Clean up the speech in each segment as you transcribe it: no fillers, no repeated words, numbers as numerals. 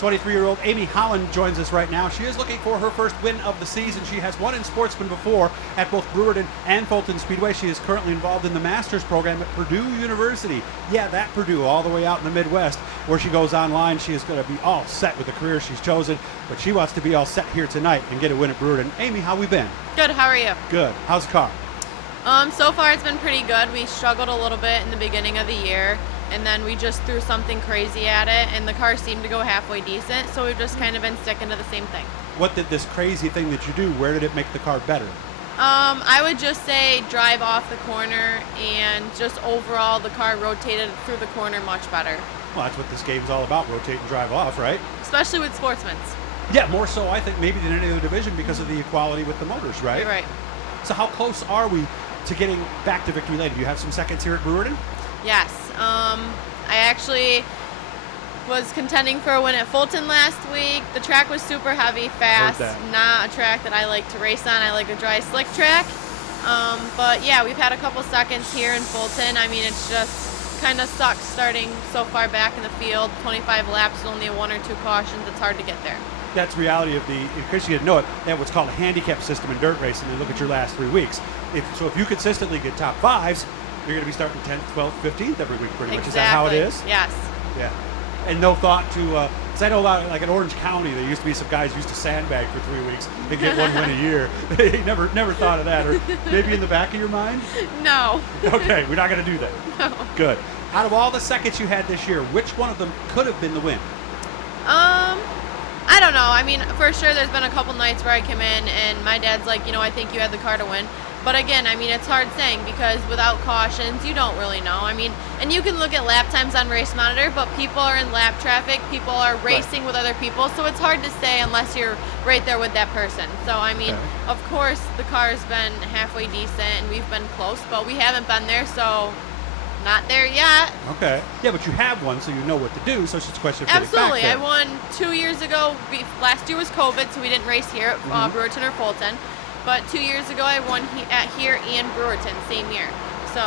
23-year-old Amy Holland joins us right now. She is looking for her first win of the season. She has won in Sportsman before at both Brewerton and Fulton Speedway. She is currently involved in the Masters program at Purdue University. Yeah, that Purdue, all the way out in the Midwest, where she goes online. She is going to be all set with the career she's chosen, but she wants to be all set here tonight and get a win at Brewerton. Amy, how we been? Good, how are you? Good. How's the car? So far it's been pretty good. We struggled a little bit in the beginning of the year, and then we just threw something crazy at it, and the car seemed to go halfway decent, so we've just kind of been sticking to the same thing. What did this crazy thing that you do, where did it make the car better? I would just say drive off the corner, and just overall the car rotated through the corner much better. Well, that's what this game's all about, rotate and drive off, right? Especially with Sportsman's. Yeah, more so I think maybe than any other division because of the equality with the motors, right? You're right. So how close are we to getting back to victory lane? Do you have some seconds here at Brewerton? Yes. I actually was contending for a win at Fulton last week. The track was super heavy, fast, not a track that I like to race on. I like a dry, slick track. But yeah, we've had a couple seconds here in Fulton. I mean, it's just kind of sucks starting so far back in the field. 25 laps, only one or two cautions. It's hard to get there. That's reality of the, in case you didn't know it, they have what's called a handicap system in dirt racing. They look at your last 3 weeks. If you consistently get top fives, you're going to be starting 10th, 12th, 15th every week pretty much. Is that how it is? Yes. Yeah. And no thought to, because I know a lot, like in Orange County, there used to be some guys used to sandbag for 3 weeks. They get one win a year. They never thought of that. Or maybe in the back of your mind? No. Okay, we're not going to do that. No. Good. Out of all the seconds you had this year, which one of them could have been the win? I don't know. I mean, for sure there's been a couple nights where I come in and my dad's like, I think you had the car to win. But again, I mean, it's hard saying because without cautions, you don't really know. I mean, and you can look at lap times on Race Monitor, but people are in lap traffic. People are racing with other people, so it's hard to say unless you're right there with that person. So, I mean, of course, the car's been halfway decent and we've been close, but we haven't been there, so not there yet. Okay. Yeah, but you have one, so you know what to do, so it's just a question of getting Absolutely. back there. I won 2 years ago. Last year was COVID, so we didn't race here at Brewerton or Fulton. But 2 years ago, I won at here and Brewerton, same year. So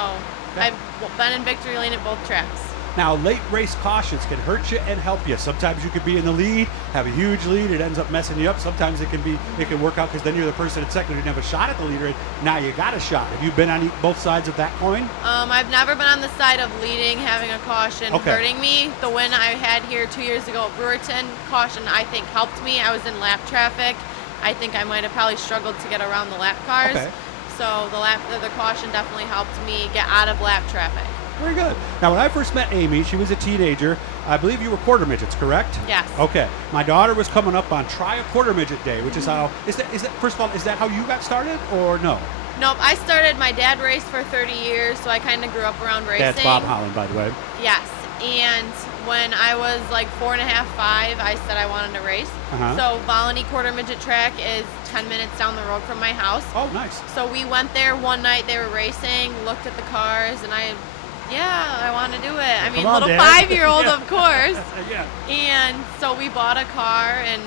I've been in victory lane at both tracks. Now, late race cautions can hurt you and help you. Sometimes you could be in the lead, have a huge lead, it ends up messing you up. Sometimes it can work out because then you're the person in second who didn't have a shot at the leader. Now you got a shot. Have you been on both sides of that coin? I've never been on the side of leading, having a caution hurting me. The win I had here 2 years ago at Brewerton, caution I think helped me. I was in lap traffic. I think I might have probably struggled to get around the lap cars. Okay. So the caution definitely helped me get out of lap traffic. Very good. Now, when I first met Amy, she was a teenager. I believe you were quarter midgets, correct? Yes. Okay. My daughter was coming up on Try a Quarter Midget Day, which is how, is that, first of all, is that how you got started or no? Nope. I started, my dad raced for 30 years, so I kind of grew up around racing. That's Bob Holland, by the way. Yes. And when I was like 4 and a half, 5, I said I wanted to race. So Volney quarter midget track is 10 minutes down the road from my house. Oh, nice. So we went there one night, they were racing, looked at the cars, and I want to do it. I mean, little 5-year-old, of course. Yeah. And so we bought a car and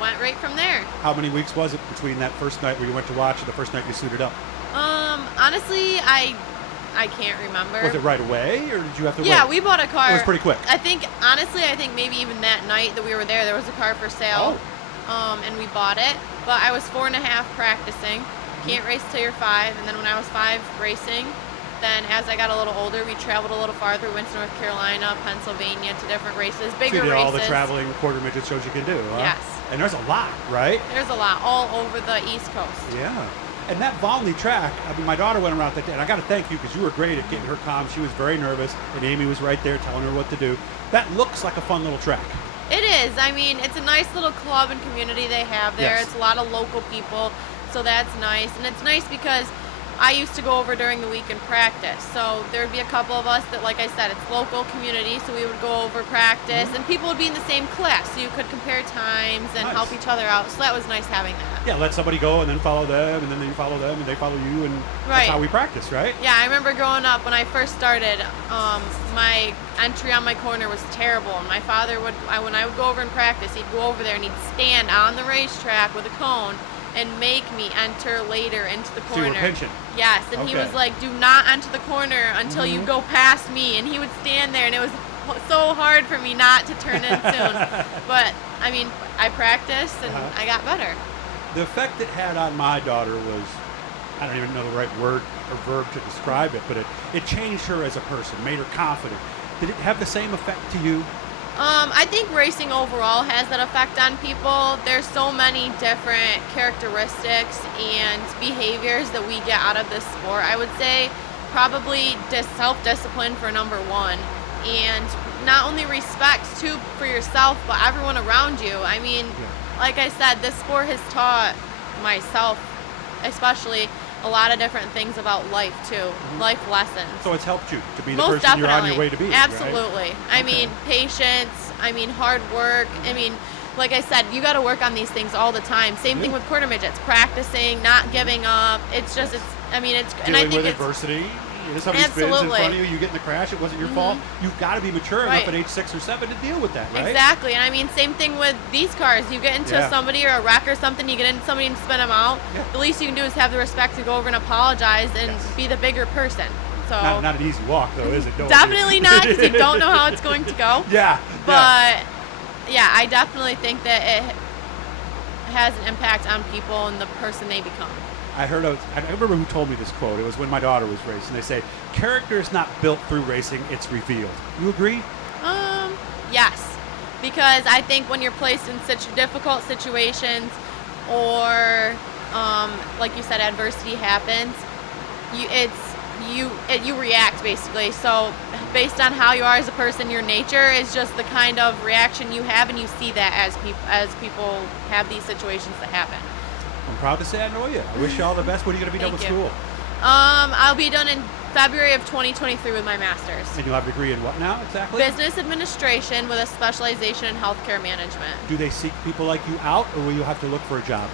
went right from there. How many weeks was it between that first night where you went to watch and the first night you suited up? Honestly, I can't remember. Was it right away, or did you have to wait? Yeah, we bought a car. It was pretty quick. I think maybe even that night that we were there was a car for sale. And we bought it. But I was 4 and a half practicing. Can't race till you're 5. And then when I was 5 racing, then as I got a little older, we traveled a little farther. We went to North Carolina, Pennsylvania, to different races, bigger so you did races. all the traveling quarter midget shows you can do, huh? Yes. And there's a lot, right? There's a lot, all over the East Coast. Yeah. And that Volney track, I mean, my daughter went around that day, and I got to thank you because you were great at getting her calm. She was very nervous, and Amy was right there telling her what to do. That looks like a fun little track. It is. I mean, it's a nice little club and community they have there. Yes. It's a lot of local people, so that's nice. And it's nice because I used to go over during the week and practice. So there would be a couple of us that, like I said, it's local community, so we would go over practice, and people would be in the same class, so you could compare times and help each other out. So that was nice having that. Yeah, let somebody go and then follow them, and then you follow them, and they follow you, and that's how we practice, right? Yeah, I remember growing up when I first started, my entry on my corner was terrible. And my father when I would go over and practice, he'd go over there and he'd stand on the racetrack with a cone and make me enter later into the corner. So you were pinching? Yes, and he was like, do not enter the corner until you go past me. And he would stand there, and it was so hard for me not to turn in soon. But I mean, I practiced and I got better. The effect it had on my daughter was, I don't even know the right word or verb to describe it, but it changed her as a person, made her confident. Did it have the same effect to you? I think racing overall has that effect on people. There's so many different characteristics and behaviors that we get out of this sport. I would say probably self-discipline for number one, and not only respect too for yourself, but everyone around you. I mean, like I said, this sport has taught myself, especially, a lot of different things about life too, life lessons. So it's helped you to be the Most person definitely. you're on your way to be. Absolutely. Right? I mean, patience. I mean, hard work. I mean, like I said, you got to work on these things all the time. Same thing with quarter midgets, practicing, not giving up. It's just, I mean, it's, Dealing and I think with it's adversity. You know, somebody spins in front of you, you get in the crash, it wasn't your fault. You've got to be mature enough at age 6 or 7 to deal with that, right? Exactly. And I mean, same thing with these cars. You get into somebody or a wreck or something, you get into somebody and spin them out. The least you can do is have the respect to go over and apologize and be the bigger person. So not an easy walk, though, is it? Definitely not, because you don't know how it's going to go. But yeah, I definitely think that it has an impact on people and the person they become. I remember who told me this quote. It was when my daughter was racing. They say, character is not built through racing, it's revealed. You agree? Yes. Because I think when you're placed in such difficult situations or, like you said, adversity happens, you react basically. So based on how you are as a person, your nature is just the kind of reaction you have, and you see that as people have these situations that happen. I'm proud to say I know you. I wish you all the best. When are you going to be done with school? I'll be done in February of 2023 with my master's. And you'll have a degree in what now exactly? Business administration with a specialization in healthcare management. Do they seek people like you out, or will you have to look for a job?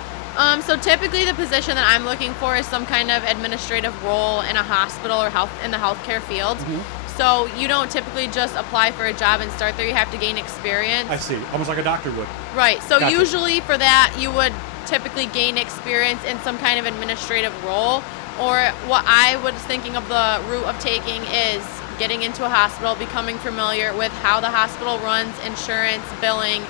So typically the position that I'm looking for is some kind of administrative role in a hospital or in the healthcare field. So you don't typically just apply for a job and start there. You have to gain experience. I see. Almost like a doctor would. Right. So usually for that, you would typically gain experience in some kind of administrative role, or what I was thinking of the route of taking is getting into a hospital, becoming familiar with how the hospital runs, insurance, billing,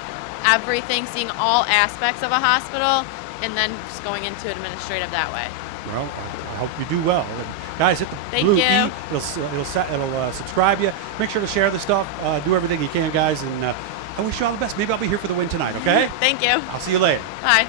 everything, seeing all aspects of a hospital, and then just going into administrative that way. Well, I hope you do well. And guys, hit the blue E. It'll subscribe you. Make sure to share the stuff. Do everything you can, guys, and I wish you all the best. Maybe I'll be here for the win tonight, okay? Thank you. I'll see you later. Bye.